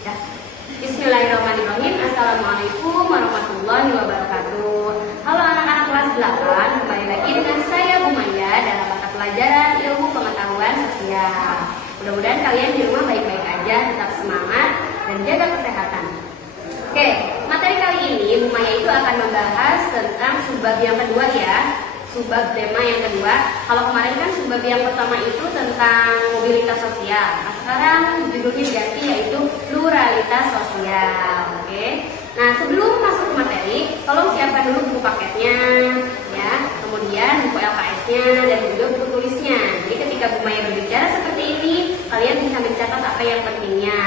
Ya. Bismillahirrahmanirrahim. Assalamualaikum warahmatullahi wabarakatuh. Halo anak-anak kelas 8, kembali lagi dengan saya Bu Maya dalam mata pelajaran ilmu pengetahuan sosial. Mudah-mudahan kalian di rumah baik-baik aja, tetap semangat dan jaga kesehatan. Oke, materi kali ini Bu Maya itu akan membahas tentang subbab yang kedua ya. Subbab tema yang kedua. Kalau kemarin kan subbab yang pertama itu tentang mobilitas sosial. Nah sekarang judulnya diganti yaitu pluralitas sosial. Oke. Nah sebelum masuk ke materi, tolong siapkan dulu buku paketnya, ya. Kemudian buku LKS-nya dan juga buku tulisnya. Jadi ketika Bu Maya berbicara seperti ini, kalian bisa mencatat apa yang pentingnya,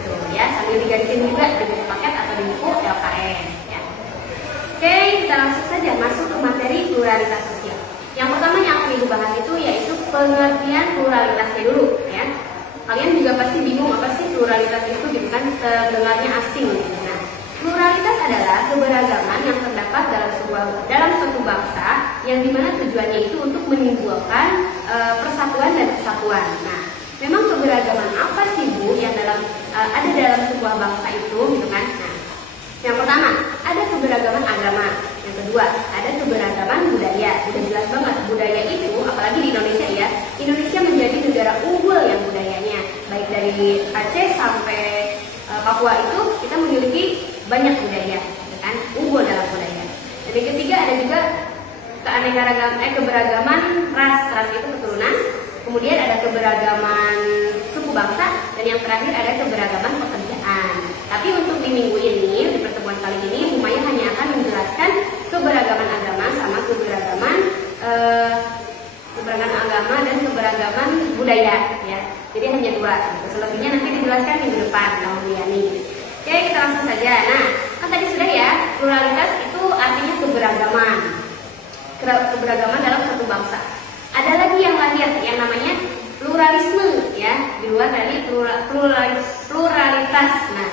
gitu, ya. Sambil digarisin juga di buku paket atau di buku LKS. Oke, kita langsung saja masuk ke materi pluralitas sosial. Yang pertama yang akan Ibu bahas itu yaitu pengertian pluralitasnya dulu, ya. Kalian juga pasti bingung apa sih pluralitas itu, gitu kan, terdengarnya asing. Nah, pluralitas adalah keberagaman yang terdapat dalam suatu bangsa yang dimana tujuannya itu untuk menimbulkan persatuan dan kesatuan. Nah, memang keberagaman apa sih Bu yang ada dalam sebuah bangsa itu, gitu kan? Nah, yang pertama, ada keberagaman agama. Yang kedua, ada keberagaman budaya. Sudah jelas banget, budaya itu, apalagi di Indonesia ya, Indonesia menjadi negara unggul yang budayanya. Baik dari Aceh sampai Papua itu, kita memiliki banyak budaya, ya kan? Unggul dalam budaya. Dan yang ketiga, ada juga keberagaman ras. Ras itu keturunan. Kemudian ada keberagaman suku bangsa. Dan yang terakhir ada keberagaman pekerjaan. Tapi untuk di minggu ini, di pertemuan kali ini, Bu Maya hanya akan menjelaskan keberagaman agama sama keberagaman agama dan keberagaman budaya, ya. Jadi hanya dua. Selebihnya nanti dijelaskan minggu depan sama Bu Yani. Oke, kita langsung saja. Nah, kan tadi sudah ya, pluralitas itu artinya keberagaman. Keberagaman dalam satu bangsa. Ada lagi yang lahir yang namanya pluralisme, ya, di luar dari pluralitas. Nah,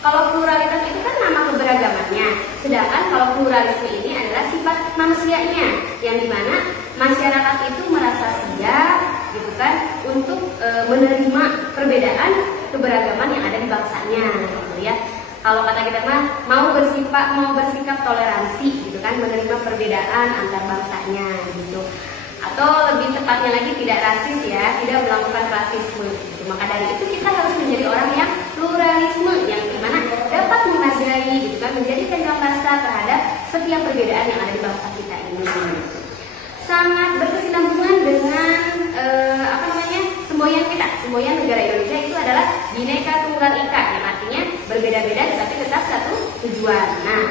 kalau pluralitas itu kan nama keberagamannya, sedangkan kalau pluralisme ini adalah sifat manusianya, yang dimana masyarakat itu merasa siap, gitu kan, untuk menerima perbedaan keberagaman yang ada di bangsanya, gitu ya. Kalau kata kita mah mau bersikap toleransi, gitu kan, menerima perbedaan antar bangsanya, gitu. Atau lebih tepatnya lagi tidak rasis ya, tidak melakukan rasisme. Gitu. Maka dari itu kita harus menjadi orang yang pluralisme, yang dimana dapat menghargai, gitu kan, menjadi tenggang rasa terhadap setiap perbedaan yang ada di bangsa kita ini. Sangat berkesinambungan dengan semboyan kita, semboyan negara Indonesia itu adalah Bhinneka Tunggal Ika, yang artinya berbeda-beda tetapi tetap satu tujuan. Nah,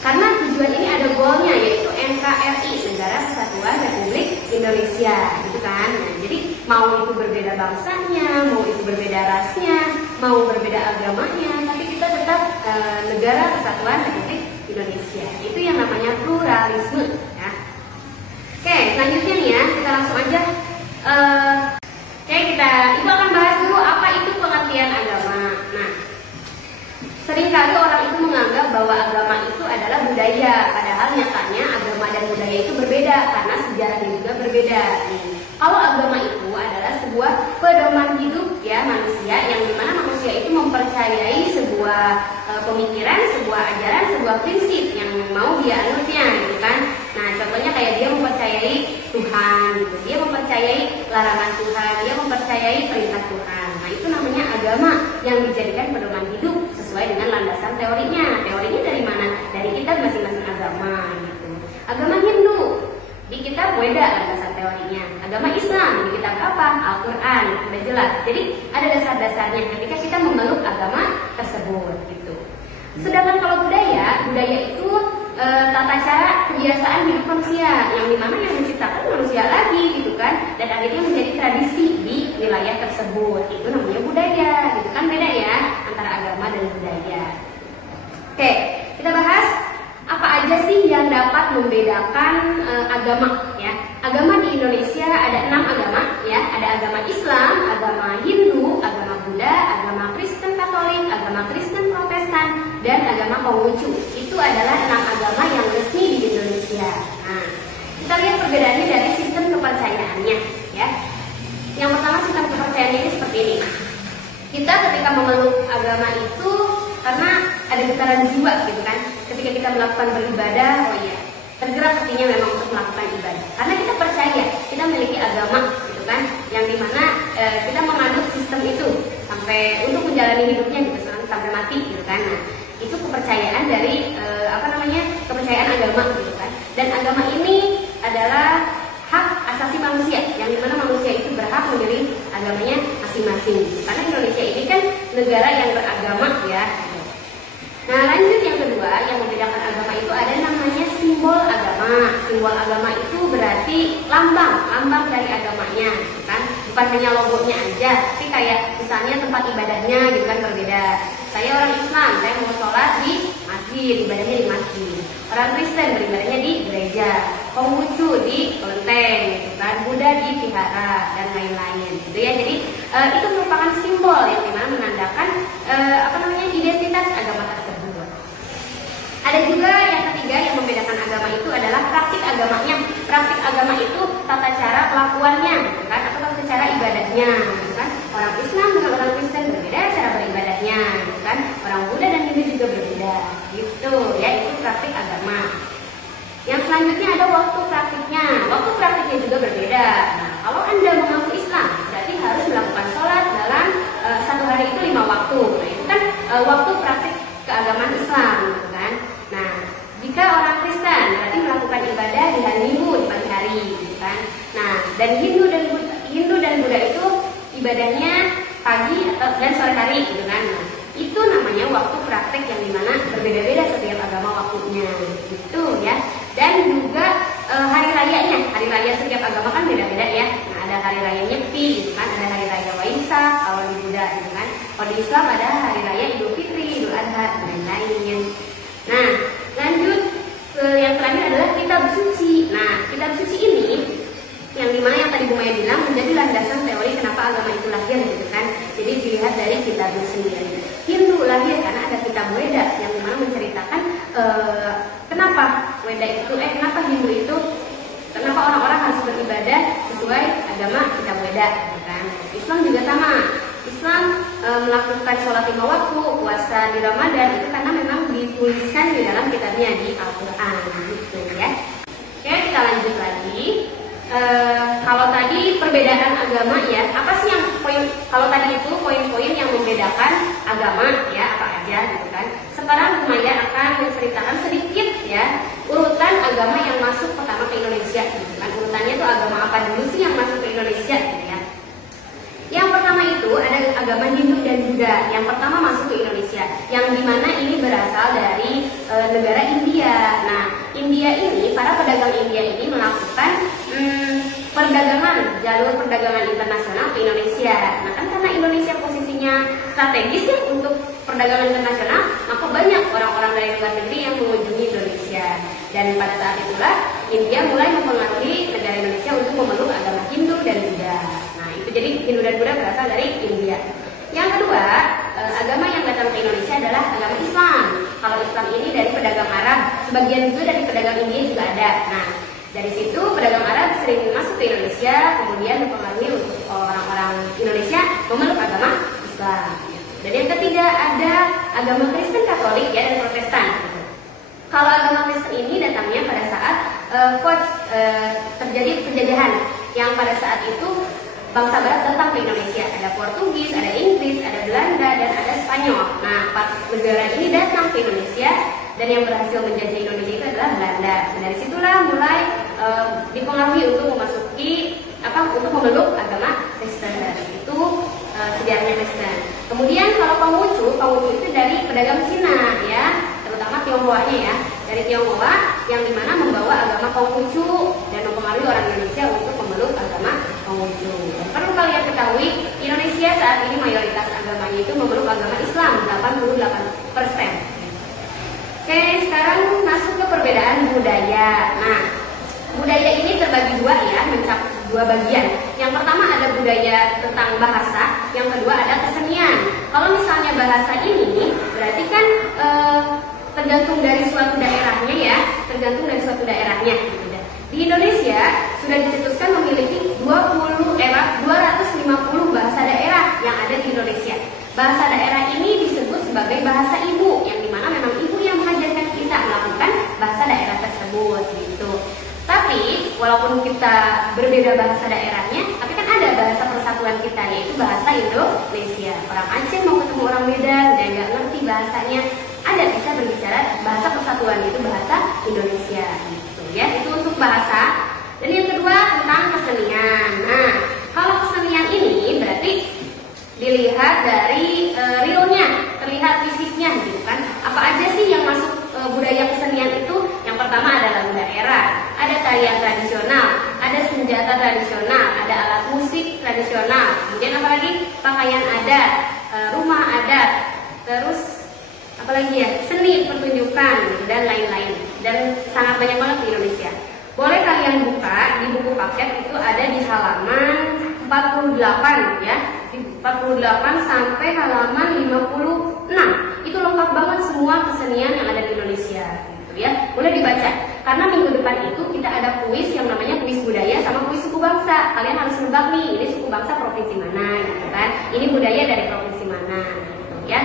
karena tujuan ini ada goalnya yaitu NKRI, Negara Kesatuan Republik Indonesia, gitu kan. Nah, jadi mau itu berbeda bangsanya, mau itu berbeda rasnya, mau berbeda agamanya, tapi kita tetap Negara Kesatuan Republik Indonesia. Itu yang namanya pluralisme, ya. Oke, selanjutnya nih ya, kita langsung aja. Ibu akan bahas dulu apa itu pengertian agama. Nah, seringkali orang itu menganggap bahwa agama itu adalah budaya, padahal nyatanya agama dan budaya itu berbeda karena sejarahnya juga berbeda. Kalau agama itu adalah sebuah pedoman hidup ya manusia, yang dimana manusia itu mempercayai sebuah pemikiran, sebuah ajaran, sebuah prinsip yang mau dia anutnya, gitu kan. Nah, contohnya kayak dia mempercayai Tuhan, gitu. Dia mempercayai larangan Tuhan, dia mempercayai perintah Tuhan. Nah, itu namanya agama yang dijadikan pedoman hidup sesuai dengan landasan teorinya. Teorinya dari mana? Dari kitab masing-masing agama, gitu. Agama Hindu, di kitab Weda landasan teorinya. Agama Islam, di kitab apa? Al-Quran, sudah jelas. Jadi ada dasar-dasarnya ketika kita memeluk agama tersebut, gitu. Sedangkan kalau budaya itu tata cara kebiasaan hidup manusia, yang dimana yang menciptakan manusia lagi, gitu kan, dan akhirnya menjadi tradisi di wilayah tersebut. Itu namanya budaya, gitu kan, beda ya antara agama dan budaya. Oke, kita bahas apa aja sih yang dapat membedakan agama, ya. Agama di Indonesia ada 6 agama, ya. Ada agama Islam, agama Hindu, agama Buddha, agama Kristen Katolik, agama Kristen Protestan, dan agama Konghucu. Itu adalah 6 agama yang resmi di Indonesia. Nah, kita lihat perbedaannya dari sistem kepercayaannya, ya. Yang pertama, sistem kepercayaannya ini seperti ini. Kita ketika memeluk agama itu kebugaran jiwa gitu kan. Ketika kita melakukan beribadah, oh iya, tergerak hatinya memang untuk melakukan ibadah. Karena kita percaya kita memiliki agama gitu kan, yang dimana kita menganut sistem itu sampai untuk menjalani hidupnya gitu sampai mati gitu kan. Nah, itu kepercayaan dari kepercayaan agama gitu kan. Dan agama ini adalah hak asasi manusia, yang dimana manusia itu berhak memilih agamanya masing-masing. Karena Indonesia ini kan negara yang beragama ya. Nah, lanjut yang kedua, yang membedakan agama itu ada namanya simbol agama. Simbol agama itu berarti lambang dari agamanya, gitu kan? Bukan hanya logonya aja, tapi kayak misalnya tempat ibadahnya gitu kan berbeda. Saya orang Islam, saya mau sholat di masjid, ibadahnya di masjid. Orang Kristen beribadahnya di gereja. Konghucu di kelenteng, gitu kan? Buddha di vihara dan lain-lain, gitu ya. Jadi itu merupakan simbol yang dimana menandakan identitas agama tersebut. Ada juga yang ketiga yang membedakan agama itu adalah praktik agamanya. Praktik agama itu tata cara kelakuannya, gitu kan? Atau tata cara ibadahnya, gitu kan? Orang Islam dengan orang Kristen berbeda cara beribadahnya, gitu kan? Orang Buddha dan Hindu juga berbeda, gitu ya. Itu praktik agama. Yang selanjutnya ada waktu praktiknya. Waktu praktiknya juga berbeda. Nah, kalau Anda mengaku Islam, berarti harus melakukan sholat dalam satu hari itu 5 waktu. Nah, itu kan waktu praktik keagamaan Islam, gitu kan? Nah, jika orang Kristen berarti melakukan ibadah di hari Minggu di pagi hari, gitu kan? Nah, dan Hindu dan Buddha itu ibadahnya pagi dan sore hari, gitu kan? Nah, itu namanya waktu praktek yang dimana berbeda-beda setiap agama waktunya, gitu ya. Dan juga hari rayanya, hari raya setiap agama kan beda-beda ya. Nah, ada hari raya Nyepi, gitu kan? Ada hari raya Waisak kalau di Buddha, gitu kan? Kalau di Islam ada hari raya Idul Fitri, Idul Adha, dan lain-lain. Nah, lanjut yang terakhir adalah kitab suci. Nah, kitab suci ini yang dimana yang tadi Bu Maya bilang menjadi landasan teori kenapa agama itu lahir, gitu kan? Jadi dilihat dari kitabnya sendiri. Hindu lahir karena ada kitab Weda yang dimana menceritakan kenapa Hindu itu, kenapa orang-orang harus beribadah sesuai agama kitab Weda, gitu kan? Islam juga sama. Islam melakukan sholat 5 waktu, puasa di Ramadan itu karena memang dituliskan di dalam kitabnya di Al-Quran, gitu ya. Oke, kita lanjut lagi. Kalau tadi perbedaan agama ya, apa sih yang kalau tadi itu poin-poin yang membedakan agama ya, apa aja gitu kan. Sekarang Bu Maya akan menceritakan sedikit ya urutan agama yang masuk pertama ke Indonesia, gitu kan. Urutannya itu agama apa dulu sih yang masuk ke Indonesia, gitu ya. Yang pertama itu ada agama Hindu dan Buddha. Yang pertama masuk ke Indonesia, yang dimana ini berasal dari negara India. Nah, India ini, para pedagang India ini melakukan jalur perdagangan internasional ke Indonesia. Nah, kan karena Indonesia posisinya strategis ya untuk perdagangan internasional, maka banyak orang-orang dari luar negeri yang mengunjungi Indonesia. Dan pada saat itulah India mulai mempengaruhi negara Indonesia untuk memeluk agama Hindu dan Buddha. Nah, itu jadi Hindu dan Buddha berasal dari India. Yang kedua, agama yang datang ke Indonesia adalah agama Islam. Kalau Islam ini dari pedagang Arab, sebagian juga dari pedagang India juga ada. Nah, dari situ pedagang Arab sering masuk ke Indonesia, kemudian mempengaruhi untuk orang-orang Indonesia memeluk agama Islam. Dan yang ketiga ada agama Kristen Katolik ya, dan Protestan. Kalau agama Kristen ini datangnya pada saat terjadi penjajahan, yang pada saat itu bangsa Barat datang ke Indonesia. Ada Portugis, ada Inggris, ada Belanda, dan ada Spanyol. Nah, 4 negara ini datang ke Indonesia, dan yang berhasil menjajah Indonesia itu adalah Belanda. Dan dari situlah mulai dipengaruhi untuk untuk memeluk agama Kristen. Itu sejarahnya Kristen. Kemudian kalau Konghucu itu dari pedagang Cina ya, terutama Tionghoanya ya, dari Tionghoa yang dimana membawa agama Konghucu dan mempengaruhi orang Indonesia untuk memeluk agama Konghucu. Dan perlu kalian ketahui, Indonesia saat ini mayoritas agamanya itu memeluk agama Islam 88%. Oke, sekarang masuk ke perbedaan budaya. Nah, budaya ini terbagi dua ya, mencakup 2 bagian. Yang pertama ada budaya tentang bahasa, yang kedua ada kesenian. Kalau misalnya bahasa ini berarti kan tergantung dari suatu daerahnya ya, Di Indonesia sudah dicetuskan memiliki 250 bahasa daerah yang ada di Indonesia. Bahasa daerah ini disebut sebagai bahasa ibu, yang dimana memang walaupun kita berbeda bahasa daerahnya, tapi kan ada bahasa persatuan kita, yaitu bahasa Indonesia. Orang Aceh mau ketemu orang Medan dan nggak ngerti bahasanya, ada bisa berbicara bahasa persatuan, yaitu bahasa Indonesia gitu ya. Itu untuk bahasa. Dan yang kedua tentang kesenian. Nah, kalau kesenian ini berarti dilihat dari realnya, terlihat fisiknya gitu kan. Apa aja sih yang masuk budaya kesenian itu? Yang pertama ada lagu daerah, ada tarian tradisional, ada senjata tradisional, ada alat musik tradisional, kemudian apalagi pakaian adat, rumah adat, terus apalagi ya, seni pertunjukan dan lain-lain, dan sangat banyak banget di Indonesia. Boleh kalian buka di buku paket, itu ada di halaman 48 ya, di 48 sampai halaman 56. Itu lengkap banget semua kesenian yang ada di Indonesia gitu ya. Boleh dibaca. Karena minggu depan itu kita ada kuis yang namanya kuis budaya sama kuis suku bangsa. Kalian harus nebak nih, ini suku bangsa provinsi mana gitu kan. Ini budaya dari provinsi mana gitu ya.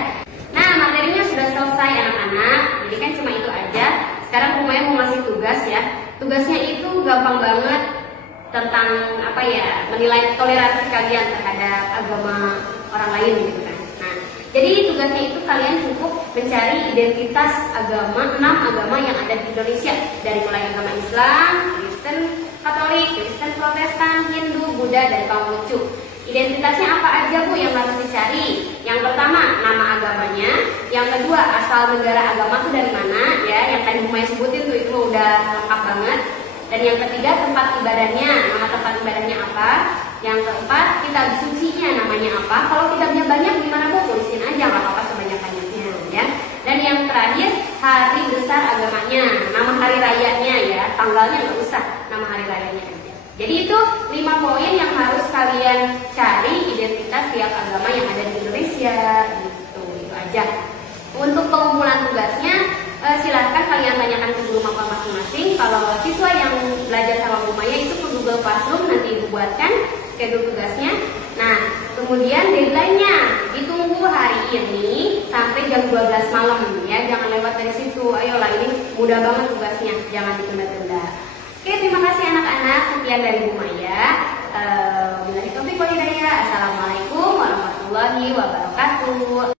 Nah, materinya sudah selesai anak-anak. Jadi kan cuma itu aja. Sekarang Bumayah mau ngasih tugas ya. Tugasnya itu gampang banget, tentang apa ya, menilai toleransi kalian terhadap agama orang lain gitu kan. Nah, jadi tugasnya itu kalian cukup mencari identitas agama, 6 agama yang ada di Indonesia, dari mulai agama Islam, Kristen, Katolik, Kristen Protestan, Hindu, Buddha, dan Konghucu. Identitasnya apa aja Bu yang harus dicari? Yang pertama, nama agamanya. Yang kedua, asal negara agama itu dari mana ya, yang tadi Bumayah sebutin tuh, itu udah lengkap banget. Dan yang ketiga, tempat ibadahnya, nama tempat ibadahnya apa. Yang keempat, kitab sucinya namanya apa. Kalau kitabnya banyak gimana Bu? Tulisin aja, nggak apa-apa sebanyak-banyaknya ya. Dan yang terakhir, hari besar agamanya, nama hari rayanya ya, tanggalnya nggak usah, nama hari rayanya aja. Jadi itu 5 poin yang harus kalian cari, identitas tiap agama yang ada di Indonesia gitu, itu aja. Untuk pengumpulan tugasnya, silahkan kalian tanyakan ke guru mapel masing-masing. Kalau siswa yang belajar sama Bumayah itu ke Google Classroom, nanti dibuatkan schedule tugasnya. Nah, kemudian deadline-nya ditunggu hari ini sampai jam 12 malam ya, jangan lewat dari situ. Ayolah, ini mudah banget tugasnya, jangan ditunda-tunda. Oke, terima kasih anak-anak. Sekian dari Bumayah. Assalamualaikum warahmatullahi wabarakatuh.